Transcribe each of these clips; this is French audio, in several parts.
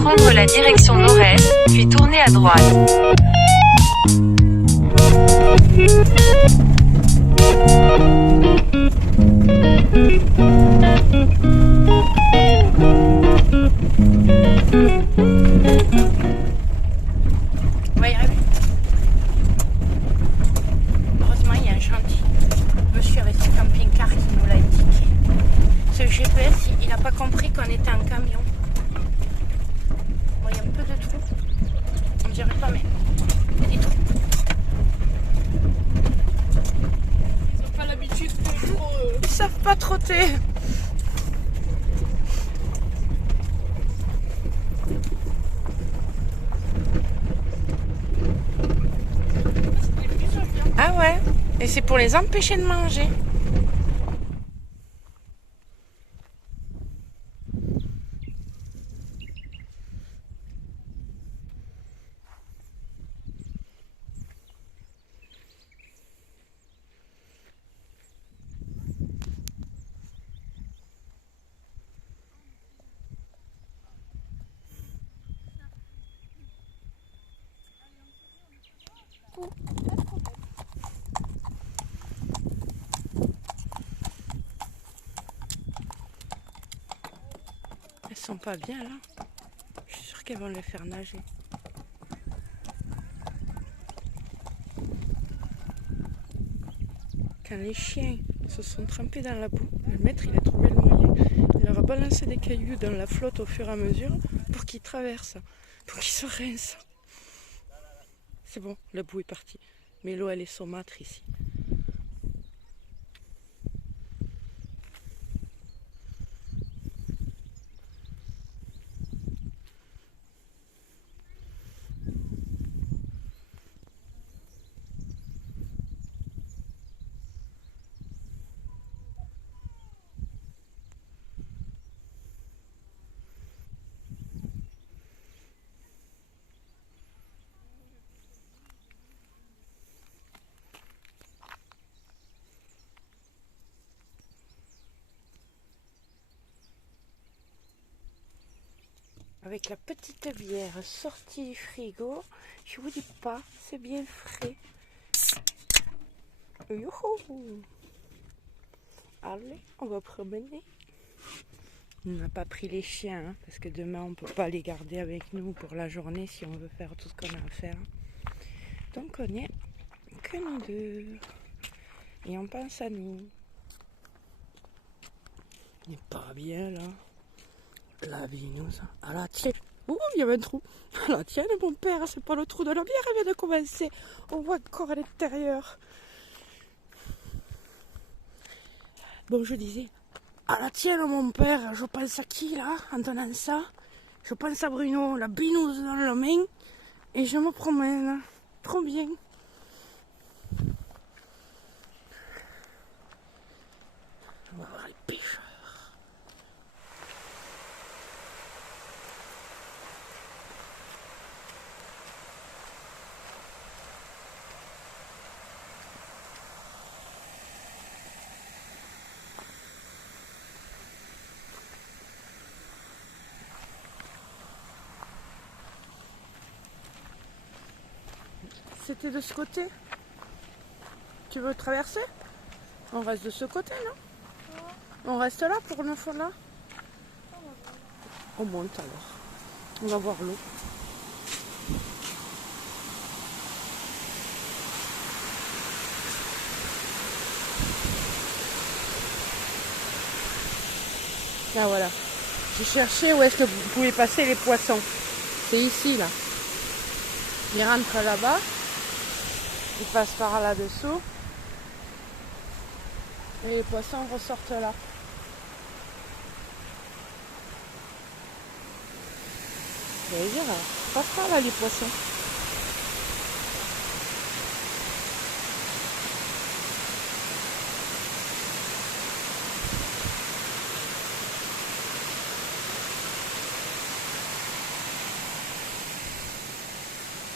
Prendre la direction nord-est, puis tourner à droite. On va y arriver. Heureusement, il y a un gentil monsieur avec son camping-car qui nous l'a indiqué. Ce GPS, il n'a pas compris qu'on était en camion. Bon, il y a un peu de trous. On ne dirait pas, mais il y a des trous. Ils n'ont pas l'habitude de trop. Ils savent pas trotter. Ah ouais, et c'est pour les empêcher de manger. Elles sont pas bien là. Je suis sûre qu'elles vont les faire nager. Quand les chiens se sont trempés dans la boue, le maître il a trouvé le moyen. Il leur a balancé des cailloux dans la flotte au fur et à mesure pour qu'ils traversent, pour qu'ils se rincent. C'est bon, la boue est partie. Mais l'eau elle est saumâtre ici. Avec la petite bière sortie du frigo, je vous dis pas, c'est bien frais. Youhou! Allez, on va promener. On n'a pas pris les chiens, hein, parce que demain on ne peut pas les garder avec nous pour la journée si on veut faire tout ce qu'on a à faire. Donc on est que nous deux. Et on pense à nous. On n'est pas bien là. La binouse. Ah la tienne. Ouh, il y avait un trou. Ah la tienne, mon père, c'est pas le trou de la bière, elle vient de commencer. On voit encore à l'intérieur. Bon, je disais, à la tienne, mon père, je pense à qui là, en donnant ça? Je pense à Bruno, la binouse dans la main, et je me promène. Trop bien. On va voir les pêcheurs. C'était de ce côté? Tu veux traverser? On reste de ce côté, non? Ouais. On reste là pour une fois là? On monte alors. On va voir l'eau. Ah voilà. J'ai cherché où est-ce que vous pouvez passer les poissons. C'est ici là. Ils rentrent là-bas. Ils passent par là-dessous. Et les poissons ressortent là. Vous allez dire, ils passent par là les poissons.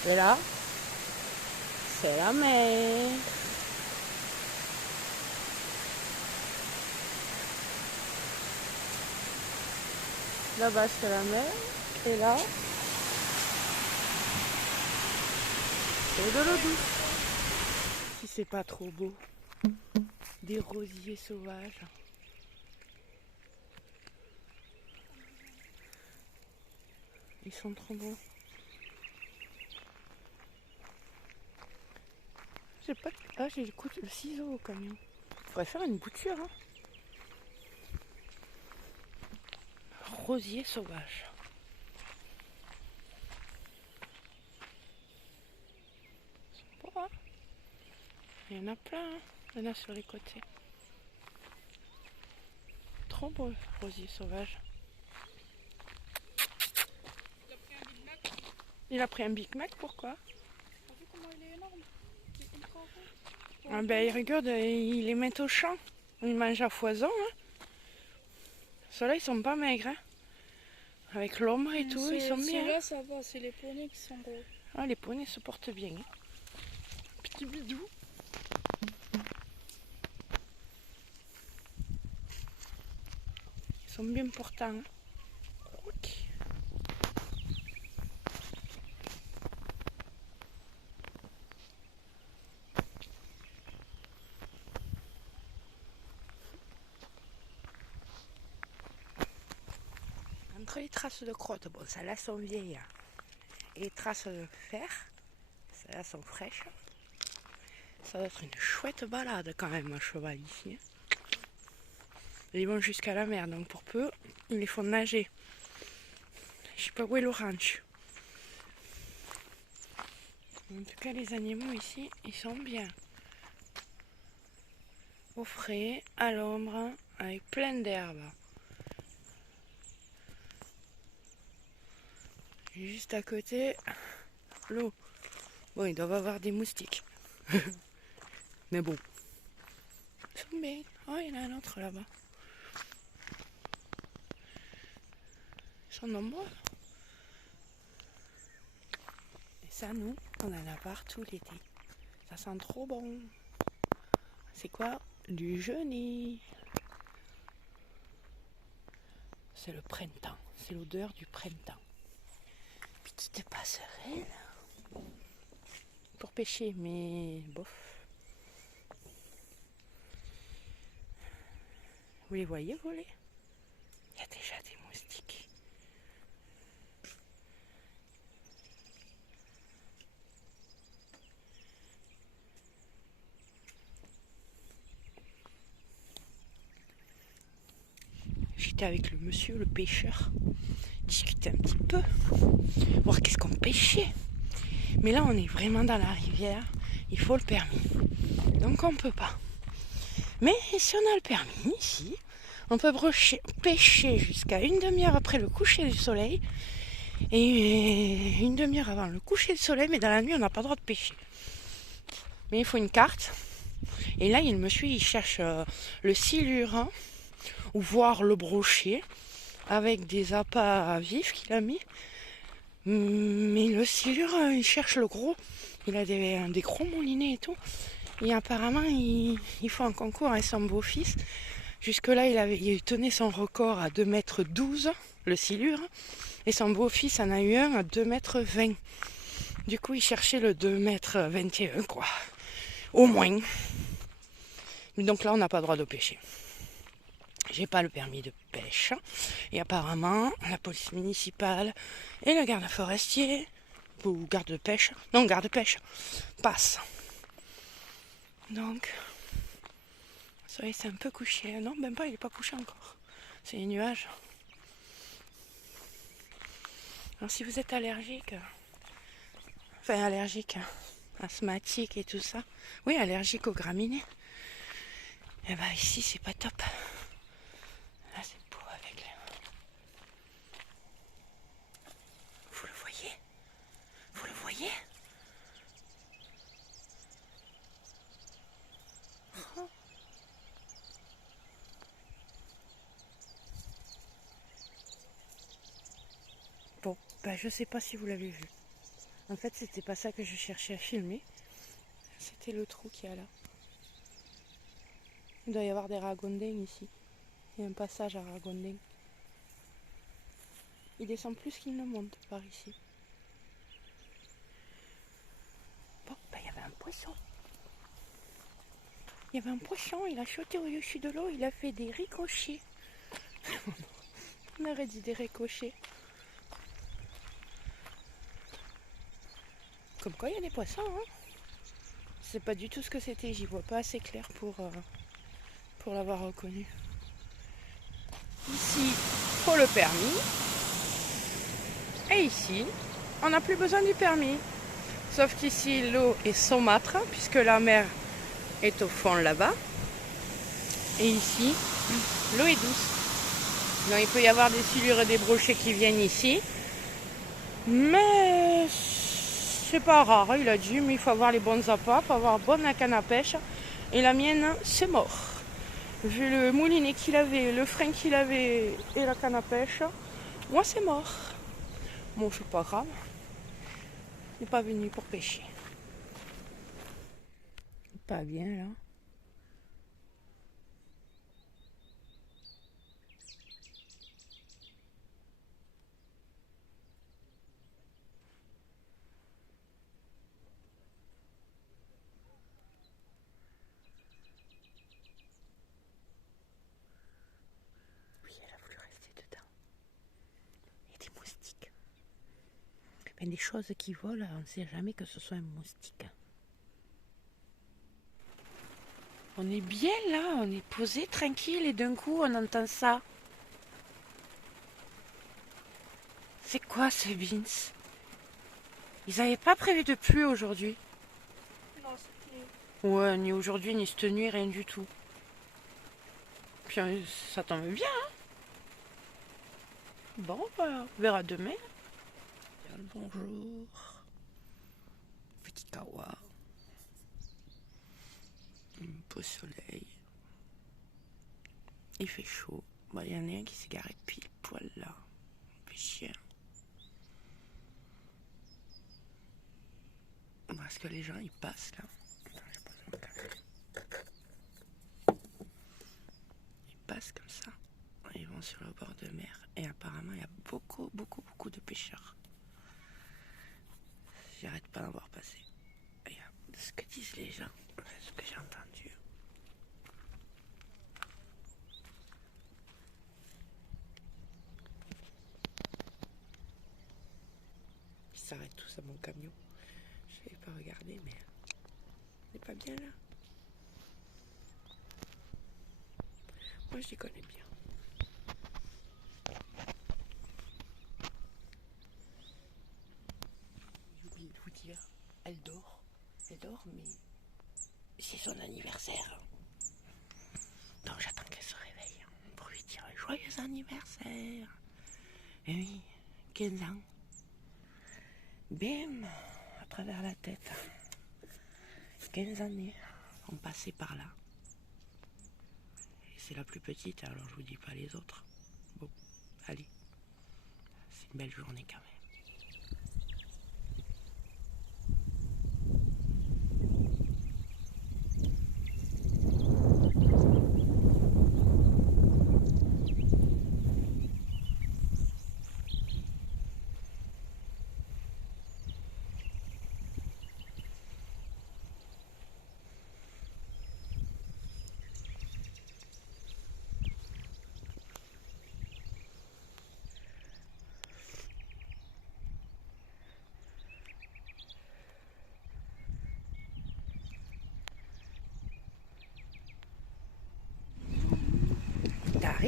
Et là, c'est la mer. Là-bas, c'est la mer. Et là, c'est de l'eau douce. Si c'est pas trop beau. Des rosiers sauvages. Ils sont trop beaux. J'ai pas... Ah, j'ai le ciseau au camion. Faudrait faire une bouture, hein. Rosier sauvage. C'est beau, hein. Il y en a plein, hein. Il y en a sur les côtés. Trop beau, le rosier sauvage. Il a pris un Big Mac, pourquoi? T'as vu comment il est énorme? Il est ultra gros. Ah ben, regarde, ils les mettent au champ. Ils mangent à foison, hein. Ceux-là, ils sont pas maigres, hein. Avec l'ombre et tout, ils sont bien. Ceux-là, ça va, c'est les poneys qui sont gros. Ah, les poneys se portent bien, hein. Petit bidou. Ils sont bien portants, hein. Ok. Entre les traces de crotte, bon, celles-là sont vieilles, hein. Et les traces de fer, celles-là sont fraîches. Ça va être une chouette balade quand même à cheval ici, hein. Ils vont jusqu'à la mer, donc pour peu, ils les font nager. Je sais pas où est l'orange. En tout cas, les animaux ici, ils sont bien. Au frais, à l'ombre, avec plein d'herbes. Juste à côté, l'eau. Bon, ils doivent avoir des moustiques. Mais bon. Ils sont bien. Oh, il y en a un autre là-bas. Ils sont nombreux. Et ça, nous, on en a partout l'été. Ça sent trop bon. C'est quoi? Du genêt. C'est le printemps. C'est l'odeur du printemps. Petite passerelle. Pour pêcher, mais bof. Vous les voyez voler? Il y a déjà des moustiques. J'étais avec le monsieur, le pêcheur, discuter un petit peu, voir qu'est-ce qu'on pêchait. Mais là, on est vraiment dans la rivière, il faut le permis. Donc on peut pas. Mais si on a le permis, ici, on peut pêcher jusqu'à une demi-heure après le coucher du soleil. Et une demi-heure avant le coucher du soleil, mais dans la nuit, on n'a pas le droit de pêcher. Mais il faut une carte. Et là, il me suit, il cherche le silure, ou voir le brochet, avec des appâts vifs qu'il a mis. Mais le silure, il cherche le gros. Il a des gros moulinets et tout. Et apparemment, il faut un concours avec son beau-fils. Jusque-là, il tenait son record à 2,12 m, le silure. Et son beau-fils en a eu un à 2,20 m. Du coup, il cherchait le 2,21 m, quoi. Au moins. Donc là, on n'a pas le droit de pêcher. J'ai pas le permis de pêche. Et apparemment, la police municipale et le garde forestier, ou garde de pêche, non, garde de pêche, passent. Donc, le soleil s'est un peu couché. Non, même pas, il n'est pas couché encore. C'est les nuages. Alors si vous êtes allergique, enfin allergique, asthmatique et tout ça, oui, allergique aux graminées, et bah ici c'est pas top. Là c'est beau avec les... Vous le voyez? Vous le voyez? Oh. Bon, bah je sais pas si vous l'avez vu. En fait, c'était pas ça que je cherchais à filmer. C'était le trou qu'il y a là. Il doit y avoir des ragondins ici. Il y a un passage à ragondins. Il descend plus qu'il ne monte par ici. Bon, bah il y avait un poisson. Il y avait un poisson, il a sauté au-dessus de l'eau, il a fait des ricochets. On aurait dit des ricochets. Comme quoi il y a des poissons, hein. C'est pas du tout ce que c'était, j'y vois pas assez clair pour l'avoir reconnu. Ici, faut le permis. Et ici, on n'a plus besoin du permis. Sauf qu'ici, l'eau est saumâtre, puisque la mer est au fond là-bas. Et ici, l'eau est douce. Donc il peut y avoir des silures et des brochets qui viennent ici. Mais c'est pas rare, il a dit, mais il faut avoir les bons appâts, il faut avoir bonne la canne à pêche. Et la mienne, c'est mort. Vu le moulinet qu'il avait, le frein qu'il avait et la canne à pêche, moi c'est mort. Bon, c'est pas grave. Il n'est pas venu pour pêcher. Pas bien là. Oui, elle a voulu rester dedans. Et des moustiques. Ben, des choses qui volent, on ne sait jamais que ce soit un moustique. On est bien là, on est posé tranquille et d'un coup on entend ça. C'est quoi ce beans? Ils n'avaient pas prévu de pluie aujourd'hui. Non, c'était... Ouais, ni aujourd'hui, ni cette nuit, rien du tout. Puis ça tombe bien, hein. Bon, bah, on verra demain. Bonjour. Petit kawa. Un beau soleil. Il fait chaud. Bah, il y en a un qui s'est garé pile poil là. Il fait chier. Parce que les gens ils passent là. Attends, je passe mon câble. Ils passent comme ça. Ils vont sur le bord de mer. Et apparemment il y a beaucoup de pêcheurs. J'arrête pas d'en voir passer. Regarde ce que disent les gens. Ce que j'ai entendu. Ils s'arrêtent tous à mon camion. Je n'avais pas regardé, mais c'est pas bien là. Moi je les connais bien. J'ai oublié de vous dire, elle dort, mais c'est son anniversaire. Donc j'attends qu'elle se réveille pour lui dire joyeux anniversaire. Et oui, 15 ans. Bim, à travers la tête. 15 années ont passé par là. Et c'est la plus petite, alors je vous dis pas les autres. Bon, allez. C'est une belle journée quand même.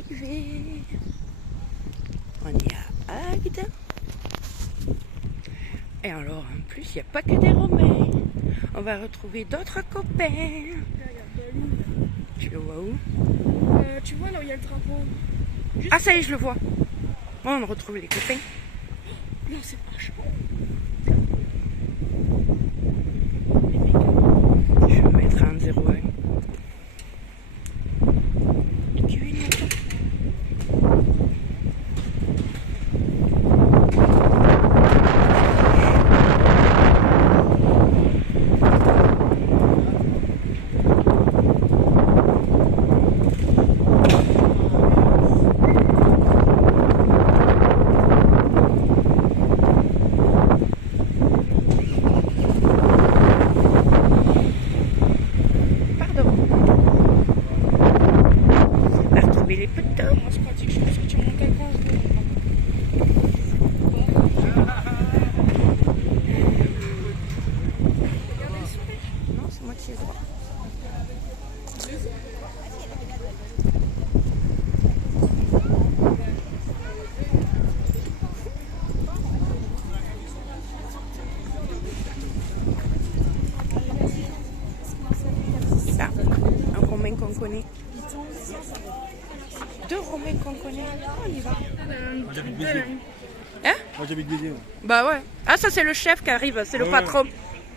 arrivé. On est à Agde. Et alors, en plus, il n'y a pas que des Romains. On va retrouver d'autres copains. Tu le vois où? Tu vois là où il y a le drapeau. Ah, ça y est, je le vois. Bon, on retrouve les copains. Non, c'est pas chaud. Je vais mettre en 0,1. Tu veux une moto? Les poteaux. Moi, c'est pratique, je peux sortir mon cacan. Regardez le sourire. Non, c'est moi qui ai le droit. Ça, un Romain qu'on connaît. Deux Romains qu'on connaît. On y va. Moi j'habite Béziers. Hein? Moi j'habite Béziers. Bah ouais. Ah, ça c'est le chef qui arrive, c'est le patron.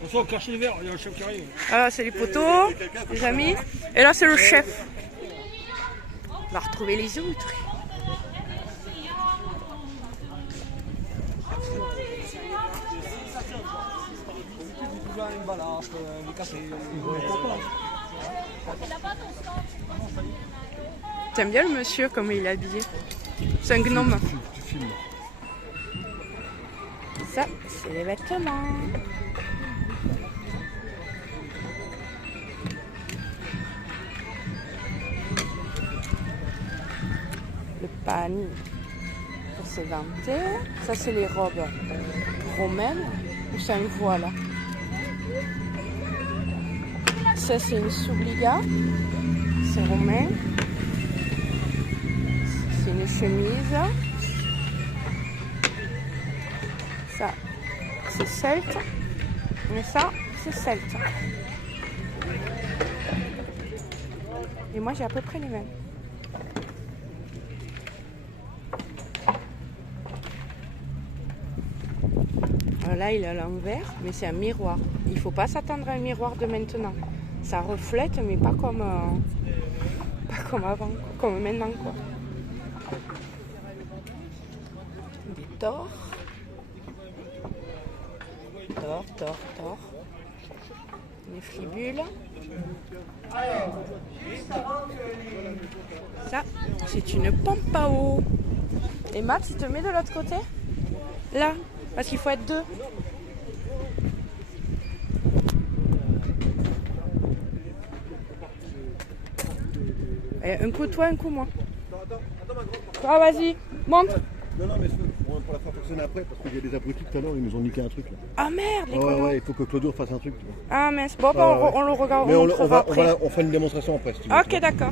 On sort au quartier des verts, il y a un chef qui arrive. Ah, c'est les poteaux, les amis. Et là c'est le chef. On va retrouver les outres. T'aimes bien le monsieur, comment il est habillé? C'est un gnome. Ça, c'est les vêtements. Le panier pour se vanter. Ça, c'est les robes romaines. Ou c'est un voile. Ça, c'est une soubliga. C'est romain. C'est une chemise. Ça, c'est celte. Et ça, c'est celte. Et moi, j'ai à peu près les mêmes. Alors là, il est à l'envers, mais c'est un miroir. Il ne faut pas s'attendre à un miroir de maintenant. Ça reflète, mais pas comme avant, comme maintenant, quoi. Des tors. Tors. Les flibules. Ça, c'est une pompe à eau. Et Max, il te met de l'autre côté? Là, parce qu'il faut être deux. Allez, un coup toi, un coup moi. Ah, vas-y, montre. Non, mais on va pas la faire fonctionner après parce qu'il y a des abrutis tout à l'heure, ils nous ont niqué un truc là. Ah merde, les connards. Ouais, il faut que Claudio fasse un truc. Tu vois. Ah mince, bon, on le regarde, mais on montrera après. on fait une démonstration après si tu veux. Ok, d'accord.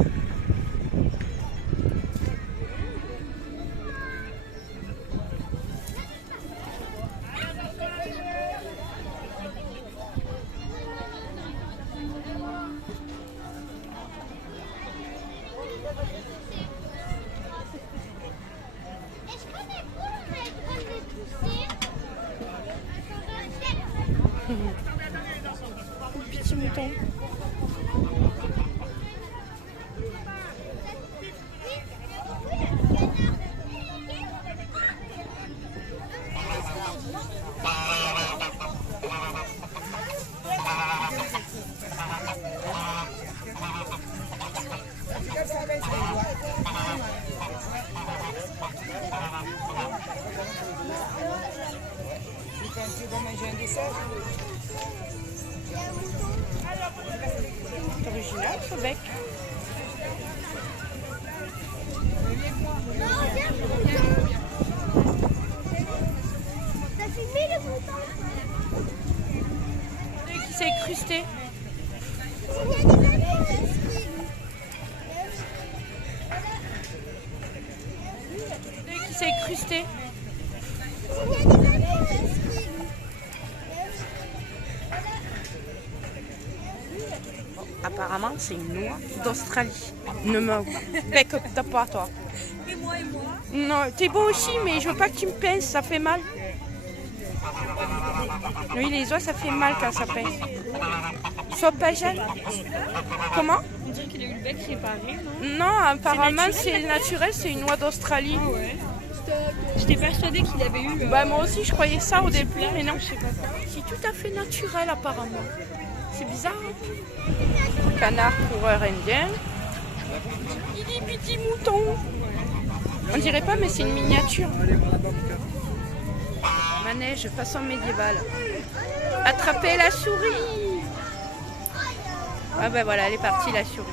Petit mouton. C'est original ce bec. T'as filmé le bouton? Et qui s'est incrusté. qui s'est incrusté. Apparemment, c'est une noix d'Australie. Ne me becque pas, toi. Et moi. Non, t'es beau aussi, mais je veux pas que tu me pinces, ça fait mal. Oui, les os, ça fait mal quand ça pince. Sois pas jeune. Comment? On dirait qu'il a eu le bec réparé, non? Non, apparemment, c'est naturel, c'est une noix d'Australie. Ah ouais. J'étais persuadée qu'il avait eu. Bah, moi aussi, je croyais ça au début, mais non, c'est tout à fait naturel, apparemment. C'est bizarre, hein? Canard coureur indien. Il est petit mouton. On dirait pas, mais c'est une miniature. Manège façon médiévale. Attrapez la souris. Ah ben voilà, elle est partie la souris.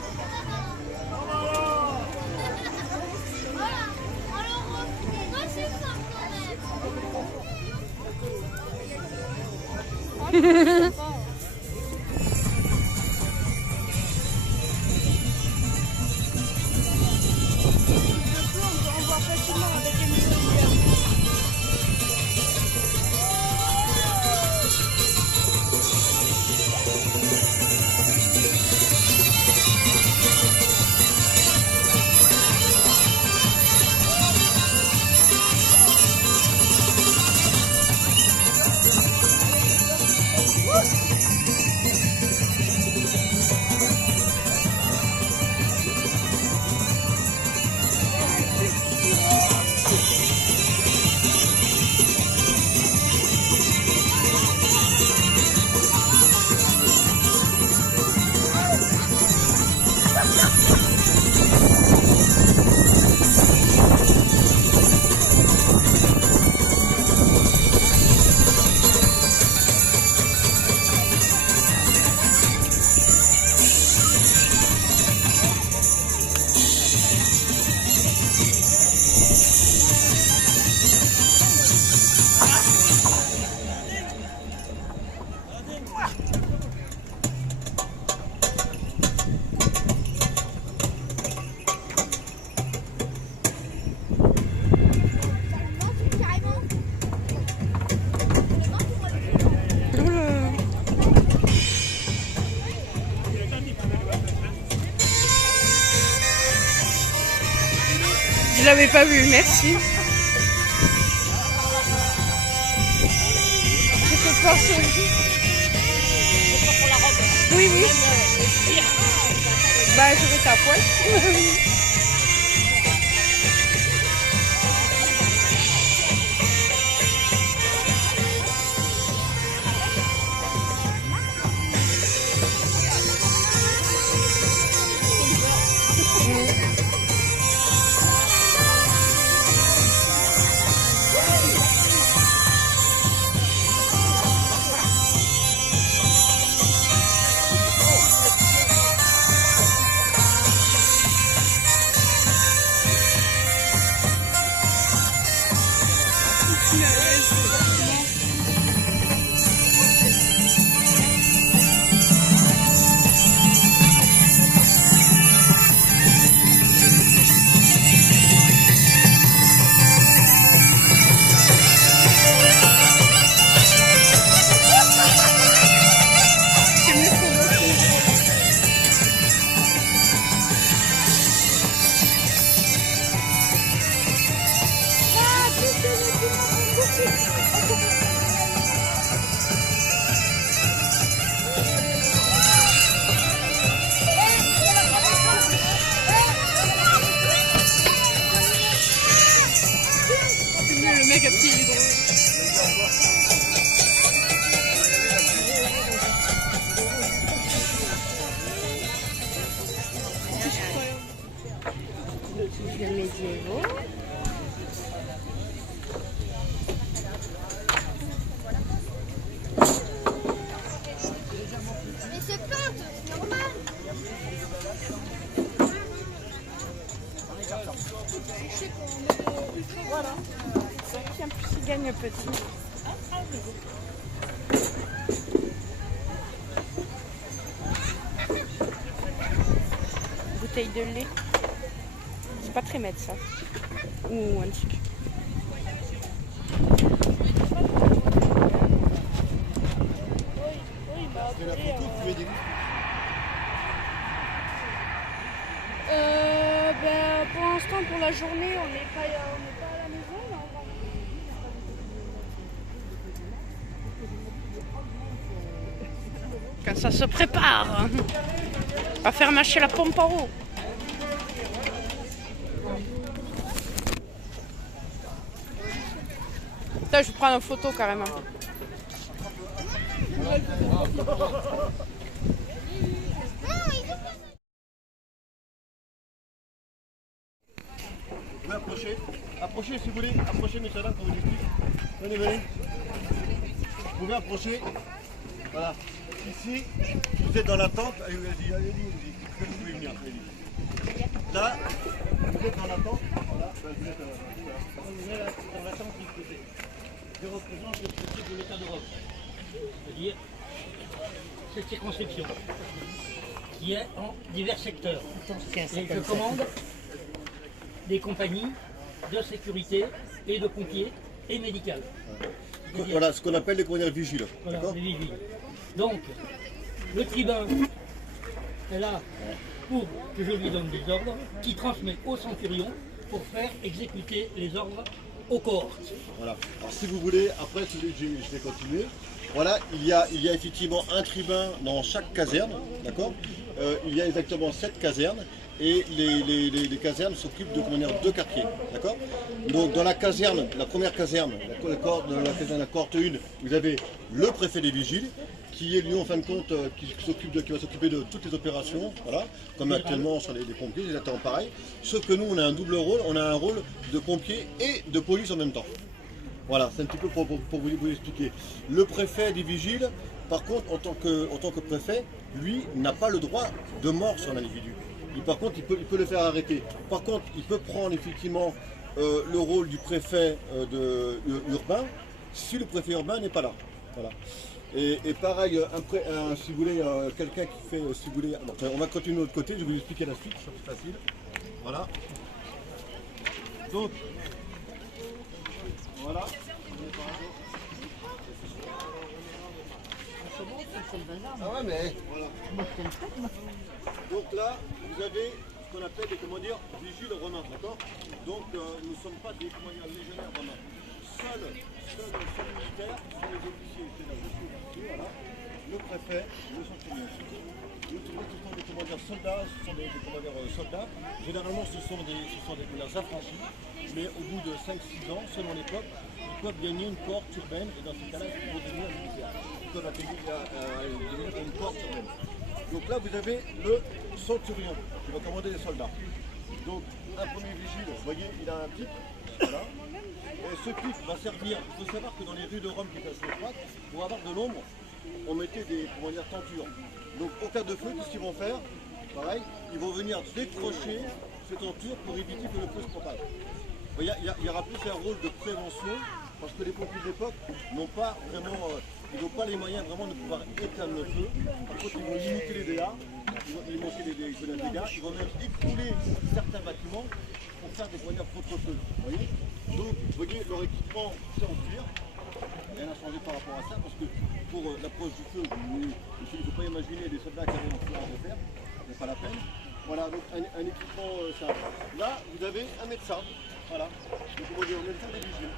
Je l'avais pas vu, merci. J'étais pas sûre. Oui, oui. Bah, je vais ta poêle. Le médiévaux. Mais c'est plante, c'est normal. Voilà. En plus, il gagne petit. Bouteille de lait. C'est pas très maître ça. Ou un truc. C'est la photo que tu veux dire. Pour l'instant, pour la journée, on n'est pas à la maison. Mais on va... Quand ça se prépare à faire marcher la pompe à eau. Putain, je vais prendre une photo carrément. Vous pouvez approcher. Approchez si vous voulez. Approchez, monsieur, là, quand vous explique. Venez, venez. Vous pouvez approcher. Voilà. Ici, vous êtes dans la tente. Allez, allez-y, allez-y. Vous pouvez venir. Allez-y. Là, vous êtes dans la tente. Voilà. Vous êtes dans la tente disposée. Je représente le préfet de l'État d'Europe, c'est-à-dire cette circonscription, qui est en divers secteurs. Et je commande des compagnies de sécurité et de pompiers et médicales. Voilà, ce qu'on appelle les commandeurs vigiles. Voilà, D'accord. les vigiles. Donc, le tribun est là pour que je lui donne des ordres, qui transmet au centurion pour faire exécuter les ordres aux cohortes. Voilà. Alors si vous voulez, après je vais continuer. Voilà, il y a effectivement un tribun dans chaque caserne, d'accord. Il y a exactement 7 casernes et les casernes s'occupent de comment dire, 2 quartiers, d'accord. Donc dans la caserne, la première caserne, la cohorte 1, vous avez le préfet des vigiles, qui est lui en fin de compte qui va s'occuper de toutes les opérations, voilà, comme actuellement sur les pompiers, c'est exactement pareil. Sauf que nous on a un double rôle, on a un rôle de pompier et de police en même temps. Voilà, c'est un petit peu pour vous expliquer. Le préfet des vigiles, par contre, en tant que préfet, lui n'a pas le droit de mort sur l'individu. Par contre, il peut le faire arrêter. Par contre, il peut prendre effectivement le rôle du préfet urbain si le préfet urbain n'est pas là. Voilà. Et pareil, si vous voulez, quelqu'un qui fait, si vous voulez, on va continuer de l'autre côté, je vais vous expliquer la suite, c'est facile. Voilà. Donc, voilà. Ah ouais, mais voilà. Donc là, vous avez ce qu'on appelle des, comment dire, vigiles romains, d'accord. Donc nous ne sommes pas des, comment dire, légionnaires romains. Seuls les militaires sont les officiers, c'est là, je suis officier, voilà. Le préfet, le centurion. Les autres, ce sont des, comment dire, soldats, ce sont des comment dire, soldats. Généralement, ce sont des affranchis, mais au bout de 5-6 ans, selon l'époque, ils peuvent gagner une cohorte urbaine, et dans ce cas-là, ils vont devenir militaires. Ils peuvent devenir une cohorte urbaine. Donc là, vous avez le centurion qui va commander les soldats. Donc, un premier vigile, vous voyez, il a un pic, voilà. Et ce pic va servir, il faut savoir que dans les rues de Rome qui étaient assez étroites, pour avoir de l'ombre, on mettait des, comment dire, tentures. Donc, au cas de feu, qu'est-ce qu'ils vont faire? Pareil, ils vont venir décrocher ces tentures pour éviter que le feu se propage. Il y aura plus un rôle de prévention, parce que les pompiers de l'époque n'ont pas vraiment, ils n'ont pas les moyens vraiment de pouvoir éteindre le feu. Par contre, ils vont limiter les dégâts, ils vont limiter les dégâts, ils vont même écrouler certains bâtiments pour faire des moyens contre-feu. Vous voyez? Donc, vous voyez, leur équipement, c'est en cuir. Rien n'a changé par rapport à ça, parce que pour l'approche du feu, il ne faut pas imaginer des soldats qui avaient en cuir de fer, ce n'est pas la peine. Voilà, donc un équipement simple. Là, vous avez un médecin. Voilà, donc on va dire médecin des vigiles.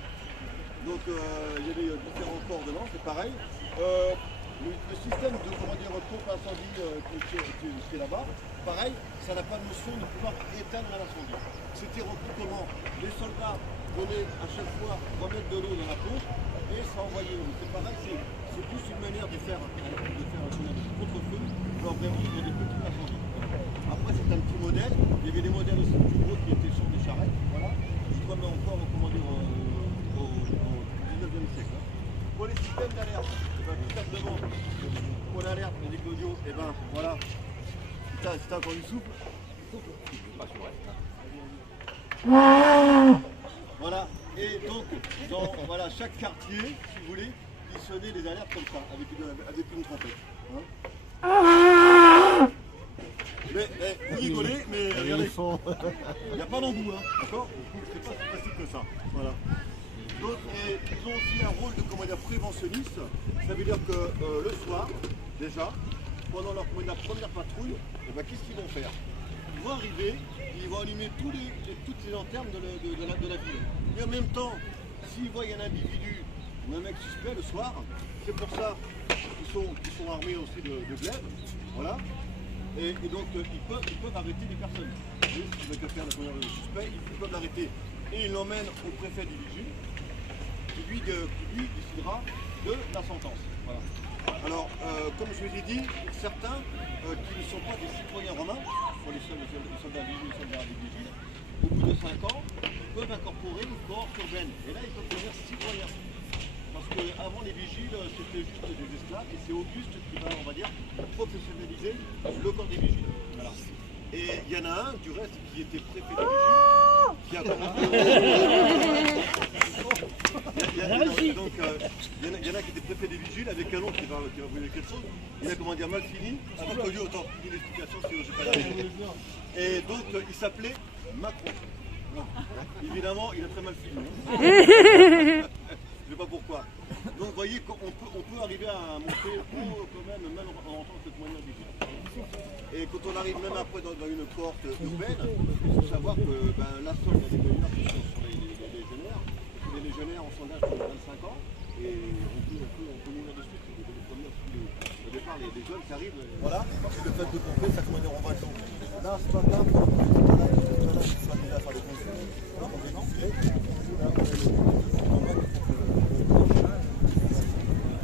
Donc il y avait différents coordonnants, c'est pareil. Le système de pompe incendie qui est là-bas, pareil, ça n'a pas de notion de pouvoir éteindre un incendie. C'était repris comment? Les soldats venaient à chaque fois remettre de l'eau dans la pompe et ça envoyait l'eau. C'est pareil, c'est plus une manière de faire un contre-feu, genre vraiment dans des petits incendies. Après c'est un petit modèle, il y avait des modèles aussi plus gros qui étaient sur des charrettes, voilà. Je crois même encore au 19e siècle. Hein. Pour les systèmes d'alerte, tout simplement, pour l'alerte, on dit que l'audio, et ben voilà, c'est encore du souple. Voilà, et donc dans voilà, chaque quartier, si vous voulez, il sonnait des alertes comme ça, avec une trompette. Hein. Mais vous rigolez, mais regardez, il n'y a pas d'embout, hein, d'accord? C'est pas si facile que ça. Voilà. Donc, et ils ont aussi un rôle de préventionniste. Ça veut dire que le soir, déjà, pendant leur la première patrouille, eh ben, qu'est-ce qu'ils vont faire? Ils vont arriver, ils vont allumer toutes les lanternes de la ville. Et en même temps, s'ils voient un individu ou un mec suspect le soir, c'est pour ça qu'ils sont armés aussi de glaives. Voilà. Et donc ils peuvent arrêter les personnes. S'ils veulent faire le suspect, ils peuvent l'arrêter. Et ils l'emmènent au préfet du vigile, qui lui décidera de la sentence. Voilà. Alors, comme je vous ai dit, certains qui ne sont pas des citoyens romains, pour les soldats vigiles, les soldats des vigiles, au bout de 5 ans, peuvent incorporer une cohorte urbaine. Et là, ils peuvent devenir citoyens. Parce qu'avant les vigiles, c'était juste des esclaves, et c'est Auguste qui va, on va dire, professionnaliser le corps des vigiles. Voilà. Et il y en a un, du reste, qui était préfet des vigiles, qui a commencé... Donc, il y en a qui était préfet des vigiles avec un nom qui va vous dire quelque chose. Il a comment dire mal fini. Je n'ai pas connu autant une explication si je pas la. Et donc il s'appelait Macron. Non. Évidemment, il a très mal fini. Je ne sais pas pourquoi. Donc vous voyez qu'on peut arriver à monter haut quand même en tant que moyen vigile. Et quand on arrive même après dans une cohorte urbaine, il faut savoir que la somme des légionnaires qui sont sur les légionnaires. Les légionnaires en sondage de 25 ans et on peut mourir de suite. Au départ, les jeunes qui arrivent, voilà, parce que le fait de pomper, ça comment dire, on va donc. Là, c'est pas grave, là, qui sont déjà à faire des consignes. Là, on est diffusé.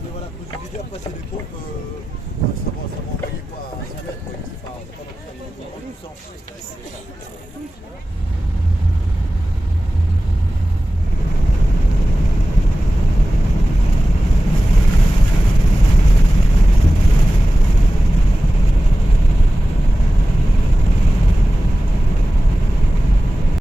Et voilà, comme je vous ai dit, après, c'est des pompes, ça va envoyer quoi à 5 mètres, c'est pas non plus en plus.